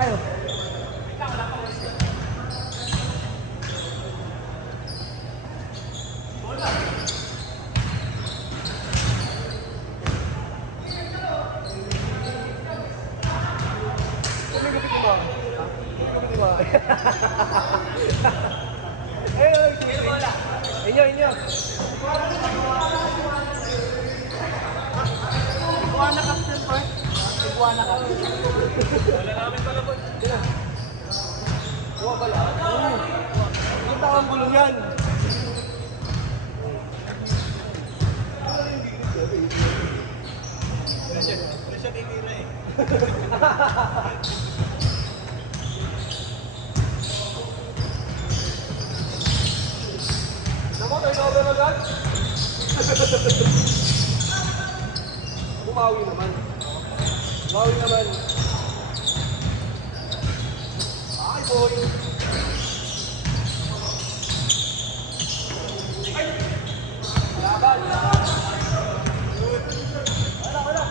tayo. Inyo. Iguana captain pa. Iguana captain. Wala namin pala po. Huwag pala. Punta ang gulong yan. Wala siya bibira eh. Bumawi naman. Ay, boy. Ay! Laban. Wala.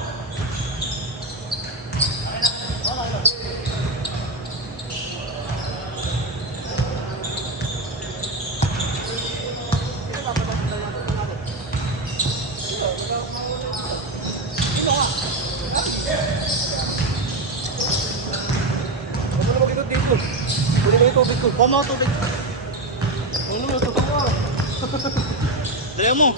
Kuha mo tubig. Dali mo.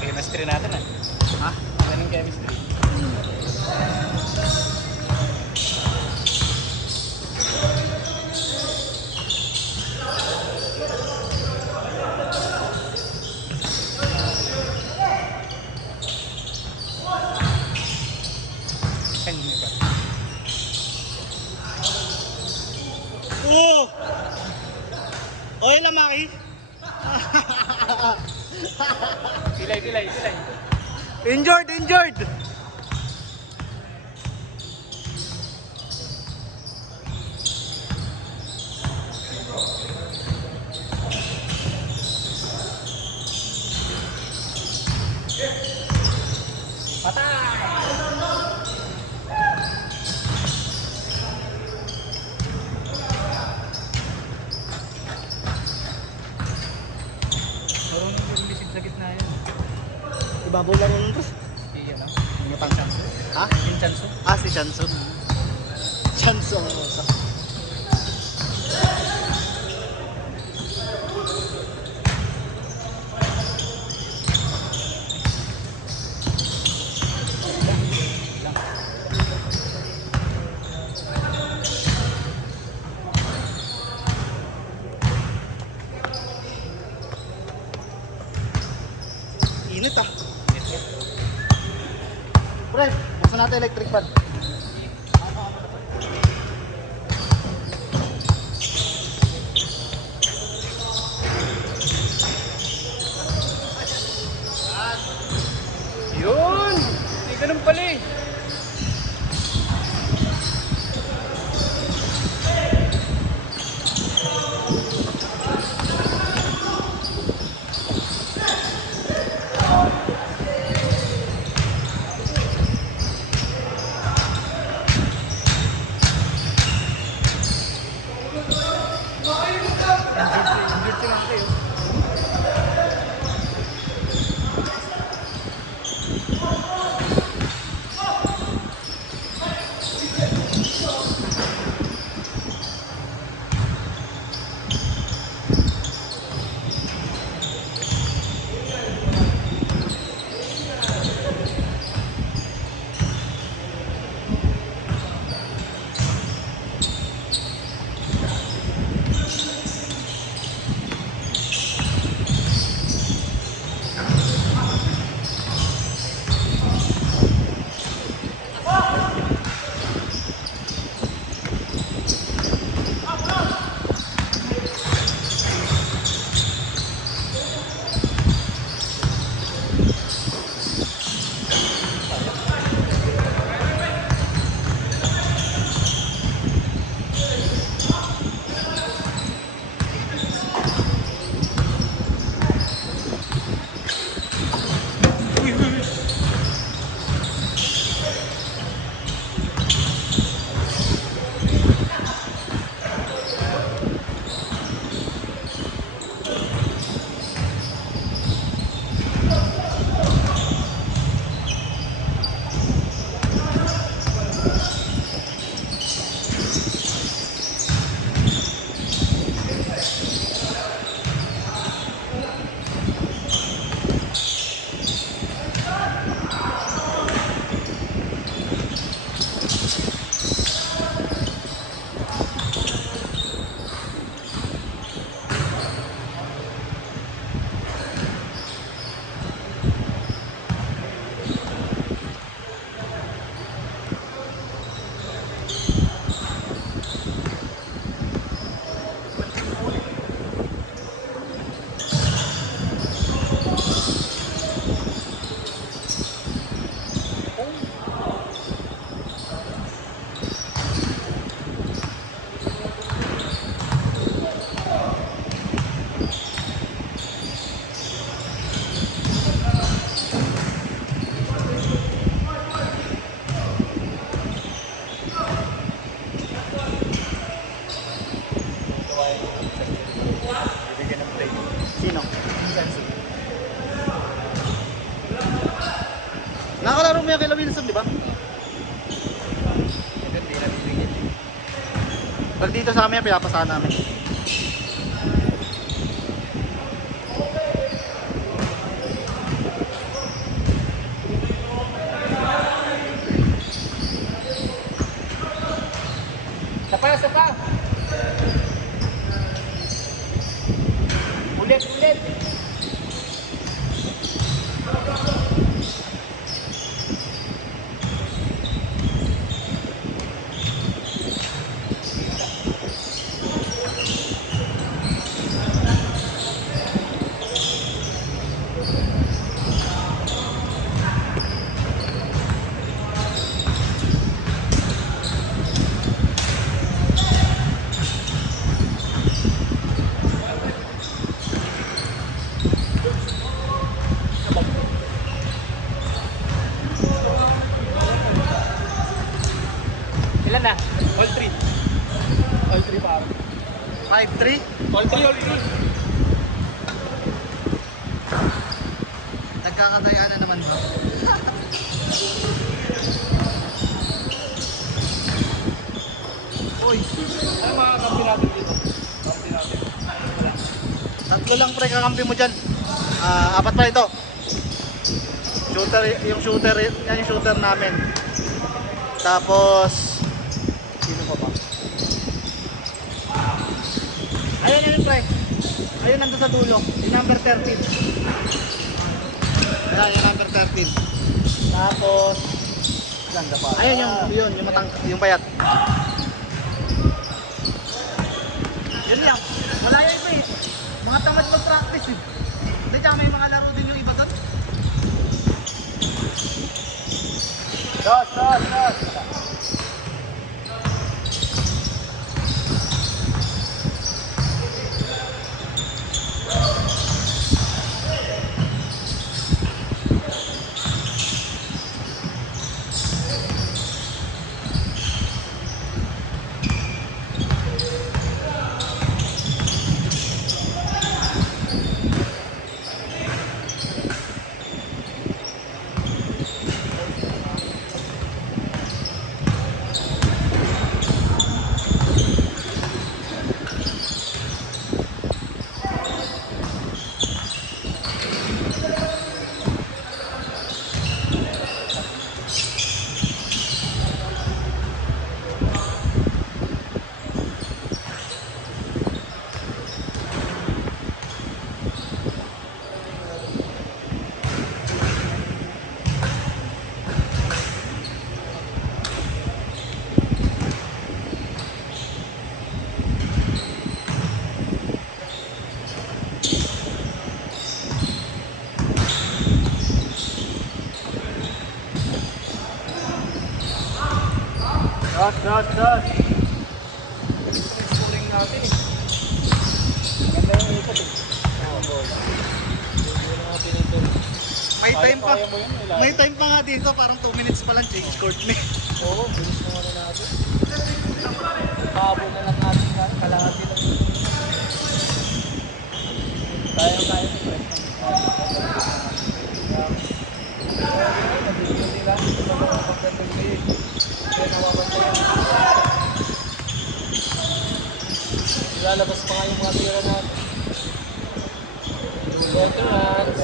Chemistry natin ah. Ha? Anong chemistry? Oy lamaki. Pilay. Injured. Ibabaw lang yun to. Iya lang. Mutang Chansu. Ha? Yung Chansu? Ah, si Chansu. Chansu ang usa. Init ah. Pre, buksan natin electric fan. Yun! Hindi ganun pala eh. Jansu. Nakalaro mo yung kila Wilson, di ba? Hindi na bibigyan. Pag dito sa amin, pinapasahan namin. Sapa. Ulit. Ilan na? All 3. All 3 pa. 5-3? All 3. Nagkakatayaan na naman ba? Uy, Ano mga kampi natin dito? Kampi natin. tatlo lang pre kakampi mo dyan. Apat pa ito. Shooter, yung shooter, yan yung shooter namin. Tapos, sino pa ba? Ayun pre. Ayun nandun sa dulo. Yung number 13. Ayan, yung number 13. Tapos, Ganda pa. ayun yung yung bayat. Yun lang. Wala yung iba eh. Mga tamad mag-practice eh. Hindi, tsaka may mga laro din yung iba doon. Dos. Dos. Scoring natin eh. Ganda yung ikot eh. May time pa. Kaya mo yun, wala. May time pa nga dito. Parang 2 minutes pa lang change court ni. Oo, bilis naman na natin. Pabo na lang natin kalahati lang. Kaya ni Preston. Nabigyan nila sa mga pagdating league. Kaya nawawala. Ilalabas pa nga yung mga tira natin. Veterans.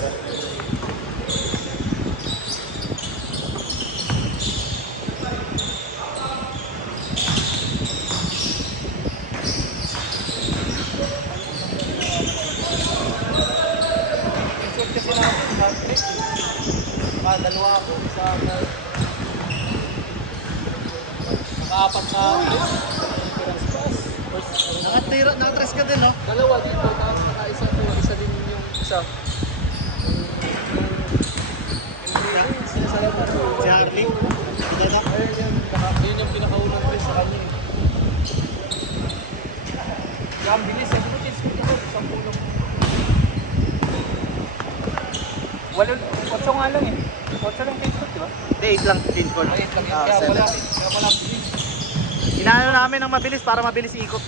Kasi natin sa trick. Dalawa ako sa nakaapat na Nakatres ka din, no? dalawa dito, tapos nakaisa to, isa din yung isa. Sinasalat na to. Si Harley. Ito na. Yun yung pinakaunang press sa kanya eh. Kaya ang bilis eh. Butis ko dito, 10 lang. 8 nga lang eh. 8 lang pinspot, di ba? Hindi, 8 lang change court. 8 lang yun. Ah, Kaya seven. wala bilis. Inaano namin ng mabilis para mabilis ikot.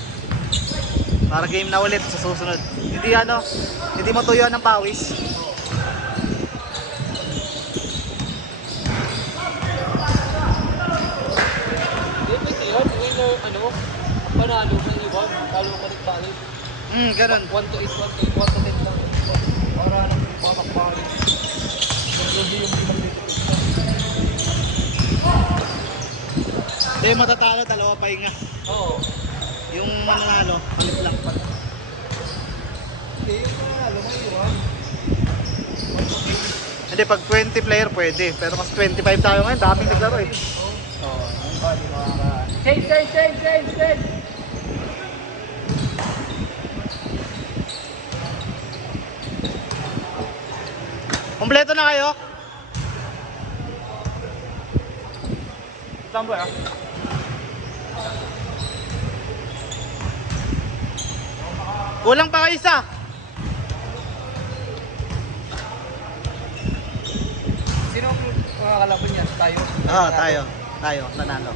Para game na ulit sa susunod. Hindi ano, hindi matuyuan ng pawis. Hindi, pwede yun. Ngayon, ano, panalo sa iba, talo ka rin tayo. Ganun. 1 to 8, 1 to 8, 1 to 10 lang. Para lang, bamak-bamak. Hindi yung limang dito. Hindi, matatalo, dalawa pahinga. Oo. Yung mananalo, palit lang pala. Hindi, yung panalo, may iwan. Hindi, pag 20 player pwede. Pero mas 25 tayo ngayon, daming naglaro eh. Oo, yung pa, di makaka... Change! Kompleto na kayo? Tambo ya? Kulang pa kayo isa. Sino ang kalaban niya? Tayo? Tayo. Tayo, nanalo.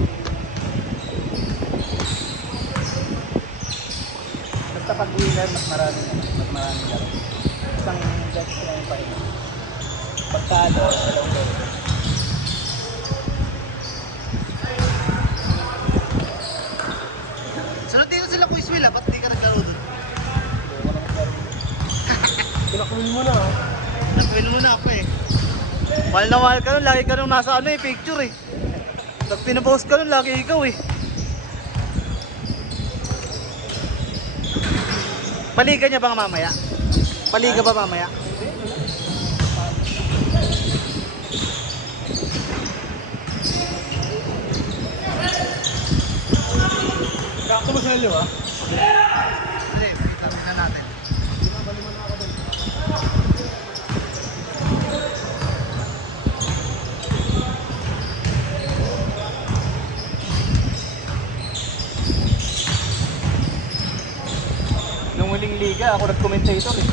Basta pag winner, mas maraming laro. Isang judge lang yung pahinga. Pagkado, dalawang laro. Sunod dito sila Kuya Will, ba't di ka naglaro dun? Pinakumin mo na. Nag-win muna ako eh. Mahal na mahal ka nun, lagi ka nung nasa ano eh, picture eh. Pag pinapost ka nun, lagi ikaw eh. Paliga niya ba mamaya? Paliga ba mamaya? Kakto mo sa ilyo, ha? Hindi, itabi na natin. Nung huling liga, ako nag-commentator eh.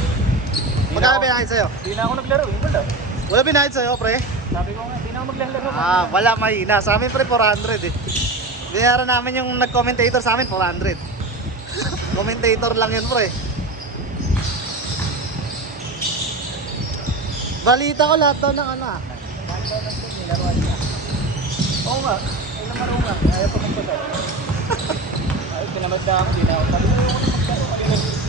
Magkano binahid sa'yo? Di na ako naglaro, yun wala. Wala binahid sa'yo, pre? Sabi ko nga, di na ako maglalaro. Wala, mahina. Sa amin, pre, 400 eh. Binayaran namin yung nag-commentator sa amin, 400. Commentator lang yun, pre. Balita ko lahat daw ng ano ah. Oo nga, ay namaro nga, ayaw pa magpagay. Ay, pinamadda ako, di na ako. Sabi ko, ayaw ko na magpagay.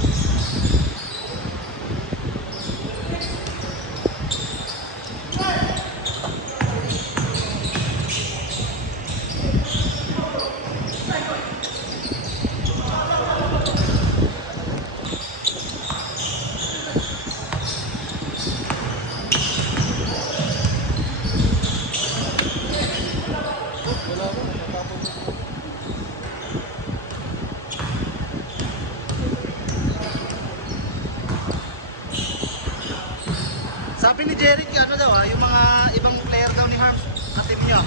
Sabi ni Jeric, ano daw yung mga ibang player daw ni Harms at team niya.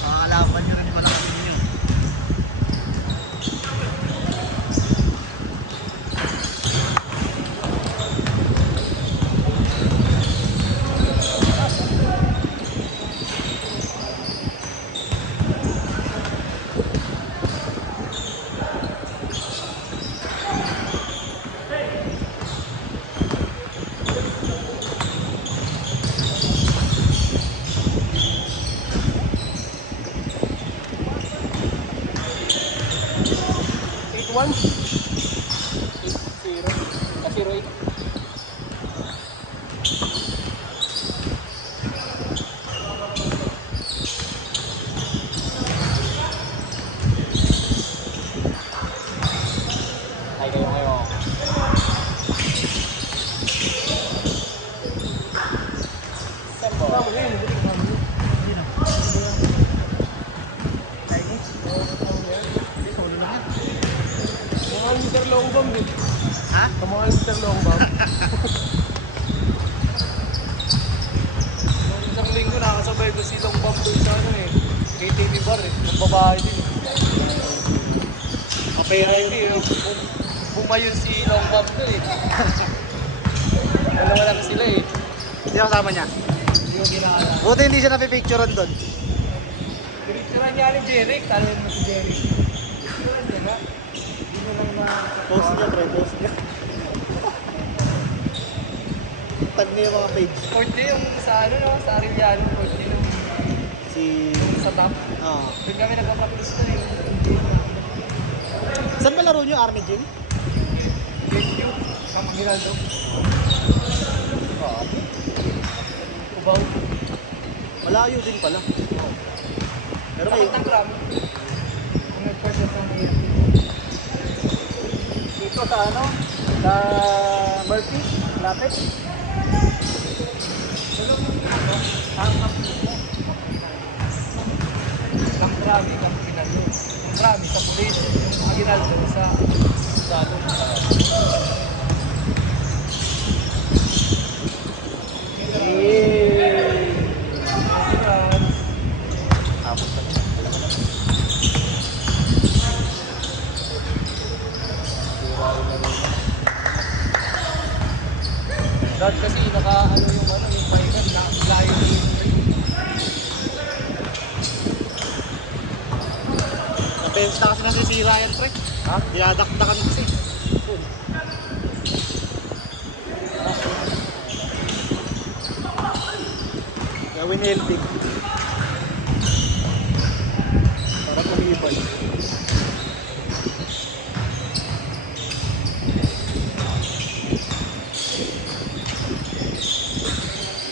Kalaban nyo rin yung mga team niyo. One, 8-0, 0-8. Ay, kayo. Tempo. Kamuhan Mr. Longbam din. Ha? Kamuhan Mr. Longbam. Nung isang linggo nakasabay ko si Longbam doon sa ano eh. KTV bar eh. Nung babae din. Apparently, bumayon si Longbam doon eh. Dalawa lang sila eh. Hindi ako kasama niya. Hindi ko ginala. Buti hindi siya napipicturean doon. Pinicturean niya ni Jeric. Talin mo si Jeric. Pinicturean niya nga. Hindi mo lang mga... Post niya, pre. Post niya. Tag niya yung mga page. Court niya yung sa ano no? Sa Arellano, court niya yung Si... sa top. Ah. Doon kami nagpa-practice na yung Saan ba laro niyo, Army Gym? Thank you. Kapag Ginaldo. Ubaw. Malayo din pala. Pero may... Takot ng gram. Kung nag-course sa mga dito sa ano? Sa Murphy, lapit. Ang Krami, ang Ginaldo. Ang Krami sa pulis. Ang Ginaldo sa salon. Tapos na. Dad kasi naka ano yung pahingan na layo na yung Nabench na kasi nasisira yan, pre. Ha? Dinadakdakan kasi. Gawin healthy. Para kumibay.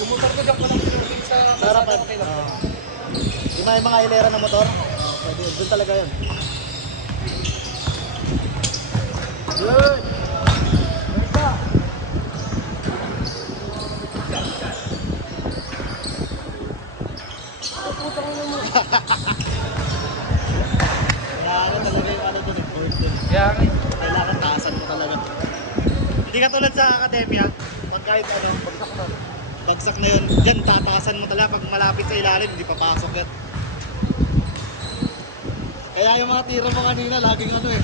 Umutar ko dyan ko lang pinugin sa Harapan. okay lang. Di ba yung mga hilera ng motor? Pwede yun. Doon talaga yun. Good! Basta! Puta ko na mo. Kailangan talaga yung ano doon, board doon. Kaya nga eh. Kailangan taasan mo talaga. Hindi ka tulad sa akademya, pag kahit ano, bagsak na yun, dyan tataasan mo talaga. Pag malapit sa ilalim, hindi papasok yan. Kaya yung mga tira mo kanina, laging ano eh,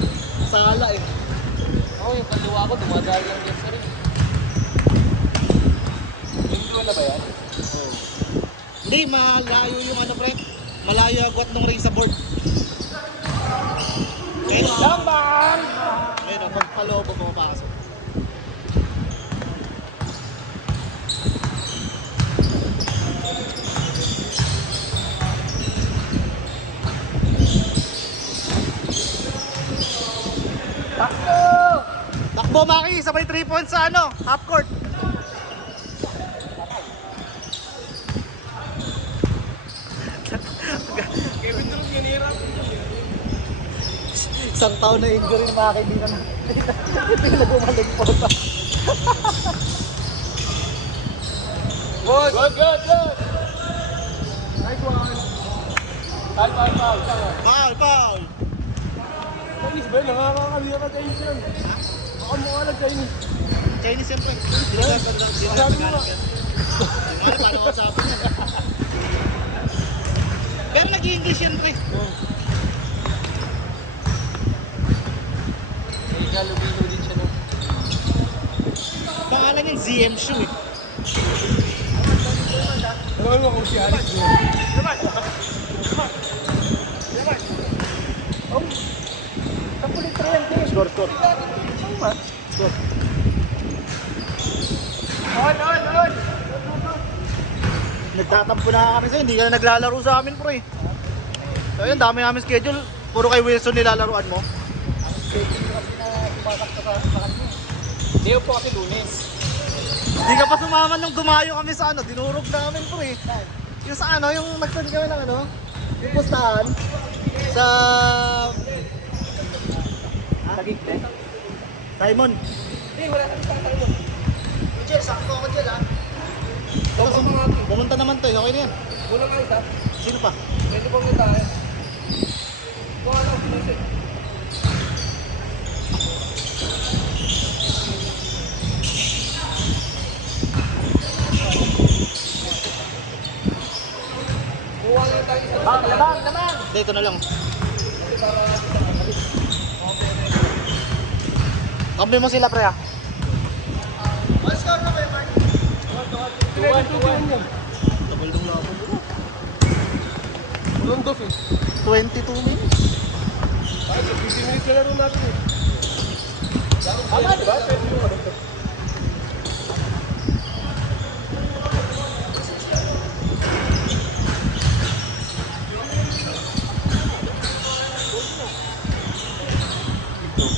sala eh. Oo, yung kaliwa ko, dumadali ang yes rin. Hindi na ba yan? Oh. Hindi, malayo yung ano pre, malayo agwat ng ring sa board. Ayun, Lambang! ayun, pag palobo pumapasok. Takbo! Takbo Maki, sabay 3 points sa ano, half court. Kevin Durant ginira. Isang taon na injury ni Maki, hindi na hindi na bumalik po pa. Good! Good, good, good! Nice one! Foul, foul, foul. Foul, foul. Chinese ba? Nakakakaliwa ka Chinese yan. Baka mukha lang Chinese. Chinese yan pre. Hindi na Tagalog yan. Hindi nga paano kasapin yan. Pero nag-English yan pre. May Galubino din siya no? Pangalan niyan ZM Shoe eh. Alam mo kung si Alex yun. Naman! Naman! Naman! Oh! Kapulit na yan, Tim. Score, score. Tama. Score. On! Nagtatampo na kami sa'yo, hindi ka na naglalaro sa amin pre. So yun, dami namin schedule. Puro kay Wilson nilalaruan mo. Schedule kasi na tumakas ka sa kanya. Leo po kasi Lunes. Hindi ka pa sumama nung dumayo kami sa ano, dinurog namin pre. Yung sa ano, yung nagtan kami ng ano, yung pustahan. Sa... Tagig din? Simon. Hindi, wala kami sa tayo. Jel, sakto ako Jel ha. Pumunta naman to, okay na yan. Wala nga isa. Sino pa? Pwede po kita eh. Kung ano, sinusin. Kuha na tayo isa. Lamang! Dito na lang. Kambi mo sila pre ha. Mas score na ba yung Mark? Tuwan. Double dong lang ako. Walang dos eh. 22 minutes. Ay, 15 minutes na laro natin eh. Tama, di ba? Pwede yung ano to.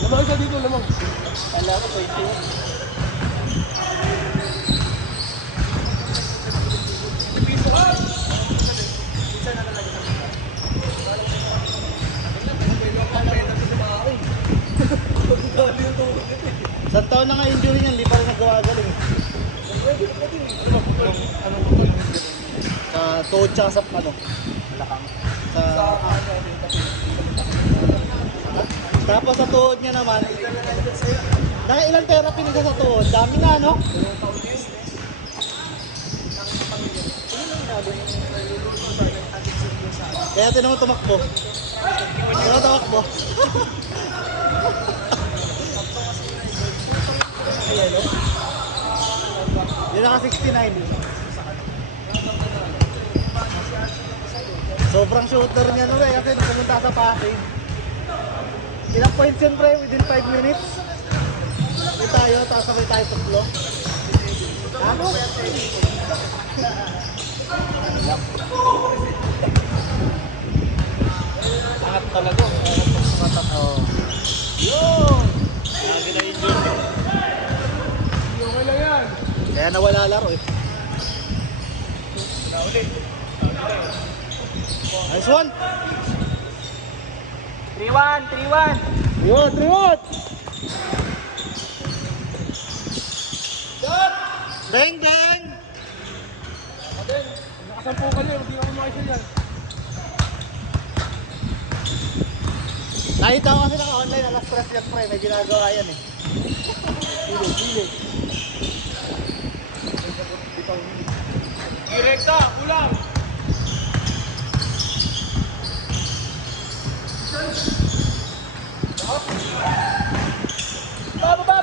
Lamang siya dito, lamang. Kala ko, pwede yun. Isang taon na nga injury niyan, hindi pa rin nagagaling. Anong injury? Sa tuhod tsaka sa ano? Balakang. Sa... Tapos sa tuhod niya naman, ilang therapy nila sa tuhod? Dami na, no? Kaya tinanong tumakbo. Tinanong tumakbo. Yun naka 69. Sobrang shooter niya no eh, kasi nung pumunta sa Pasig. Ilang points yun pre, within 5 minutes. Hindi tayo, tapos sabay tayo tuklo. Ano? Angat talaga. Oo. Yun! Lagi na injury. Okay lang yan. Kaya nawala laro eh. Nice one! 3-1, 3-1. Yun, Triwot! Bang, bang! Nakasampu ka niya, hindi ako makisa yan. Nakita ko kasi naka-online, alas stress yan pre, may ginagawa yan eh. Bilig. Direkta, ulang. Baba!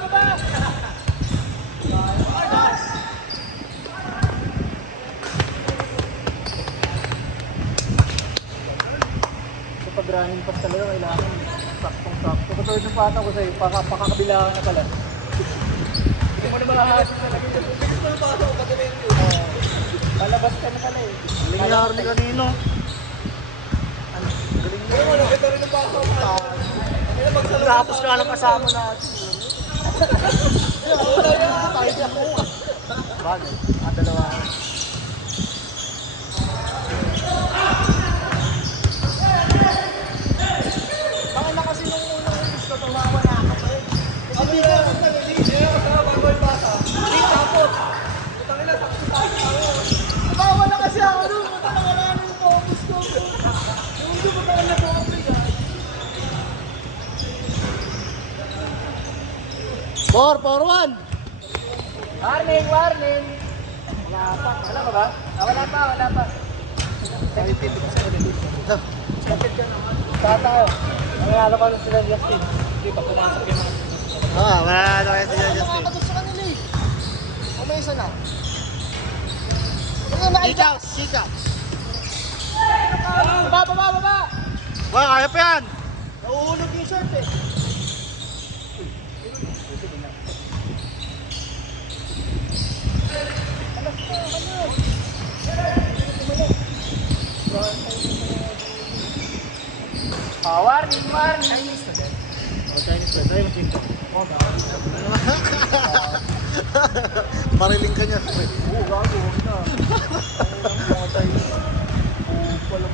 So pag running pass talaga, kailangan saktong-sakto. Katulad ng pata ko sa'yo, pakakabilangan na pala. Hindi mo na makahasip talaga dyan. Bilis mo na pa ako, pagkalit yun. Palabas ka na pala eh. Linyar ni kanino. Pero wala, ito rin ang pa ako. Tapos ka lang kasama natin. Tayo niya po. Bagay, dalawa. Baka na kasi nung unang gusto ko, tumawa na ako pa eh. Hindi ko naman nalilid eh. Kasama bago yung bata. Hindi tapos. Butang ina, sakto-sakto ako. Tumawa na kasi ako nun. Butang wala na yung focus ko. Yung hindi mo ka na focus ah. 4-4-1. Warning! Wala pa ba? Wala pa. Kapit ka naman. Tata kayo. Nangyala pa rin sila Justin. Hindi pa pumasok yung mga. Wala na kayo si Justin. Nakakatos sa kanila eh. O may isa na. Kick out. Baba! Wala, kaya pa yan. Nauulog yung shirt eh. Warning! Chinese na din. Chinese friend, tayo mag-team ko. Pariling ka niya. Oo, gago, huwag na. Ang mga Chinese. Oo, palang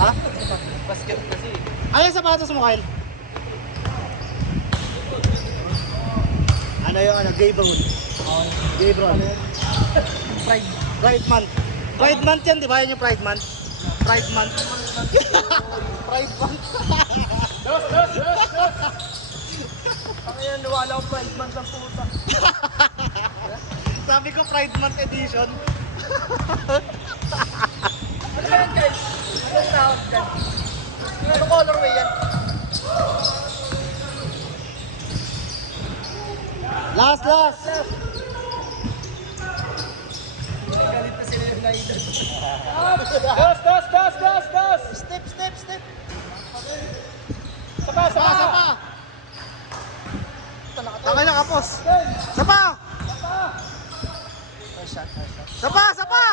Ha? basket kasi. Ano yung sapatos mo, Kyle? Ano yung Gaybron? Gaybron. Pride Month. Pride Month yan, di ba? Yan yung Pride Month. Pride Month. Pride Month. Dos! Ang yan, nawala ko 12 months ang puta. Sabi ko Pride Month edition. Ano ba yan guys? Ano tawag dyan? Ano colorway yan? Last, last. Galit na sila yung naidol. Dos! Step. Sapa! Takay na kapos. Sapa! Sapa! Sapa!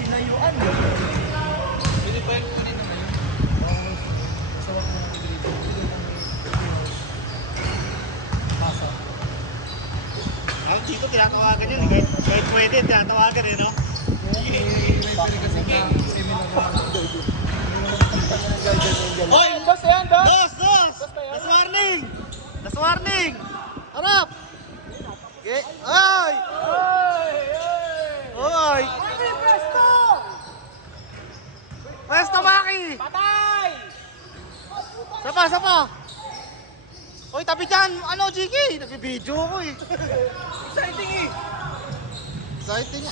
Tinayuan. Ang dito tinatawagan yun. Kahit pwede, tinatawagan eh, no? Oy! Dos yan, dos! Dos! Last warning! Last warning! Harap! Okay. Ay! Oy! Presto! Pwesto, Maki! Patay! Sapa! Oy, tabi dyan! Ano, Jiggy? Nag-video ko eh. Exciting eh! Exciting.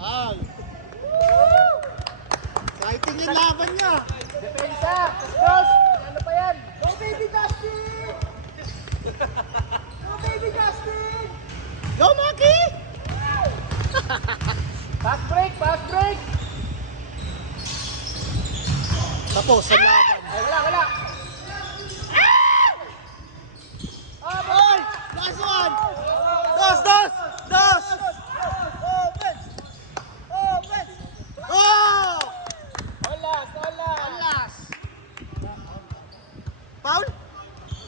Ay! Exciting yung laban niya! Depensa! Dos! Ano pa yan? Go baby Justin! Go baby Justin! Go, Maki! Fast break! Tapos ang laban. Ay, wala! Oy! Last one! Dos! Open! Oh! Wala! Alas! Foul?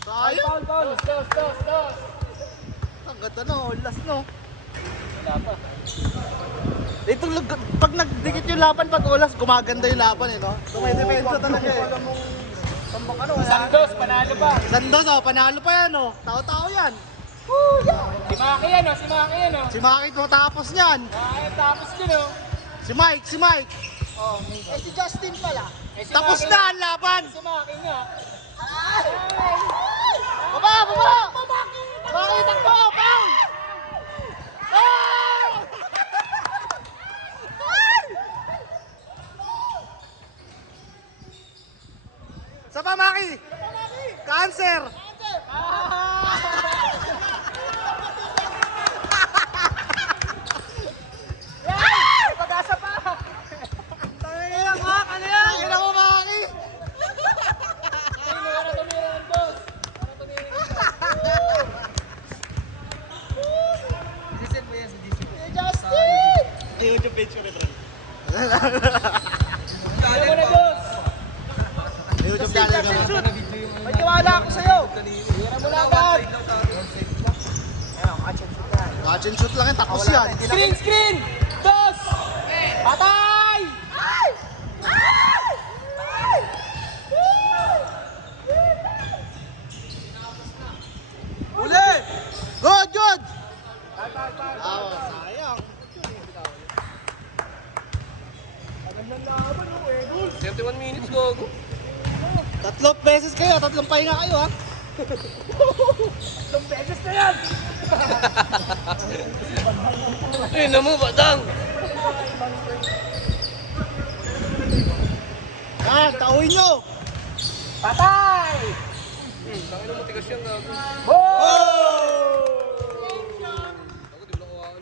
Sayang! Foul! Dos! Ang ganda no, last no. Wala pa. Ito, pag nagdikit yung laban, pag ulas, gumaganda yung laban eh, no? Dumidepensa talaga eh. Sandos, panalo pa. Sandos, oh, panalo pa yan, oh. Tao-tao yan. Si Maki yan, Si Maki matapos niyan. Tapos din, oh. Si Mike. Oh, si Justin pala. Tapos na ang laban. Si Maki nga. Baba! Maki, takbo! Foul! Oh! Sapa, Maki! Cancer! May pag-asa pa. Ano yan? Ina mo, Maki! Tumira ng dos. Diesel mo yan si Diesel. Justin! YouTube page ko rin, bro. Tumira mo na dos. YouTube channel ka ba? May tiwala ako sa'yo. Tumira mo na agad. Ayun, Watch and shoot lang yan, tapos yan. Screen! Dos! Patay! Uli! Good! Sayang. 31 minutes, gogo. 3 beses kayo, 3 pahinga kayo ha. 3 beses na yan! Ay, namu, batang! Yan, tauhin nyo! Patay! Tangin na matigas yan, gago. Boy!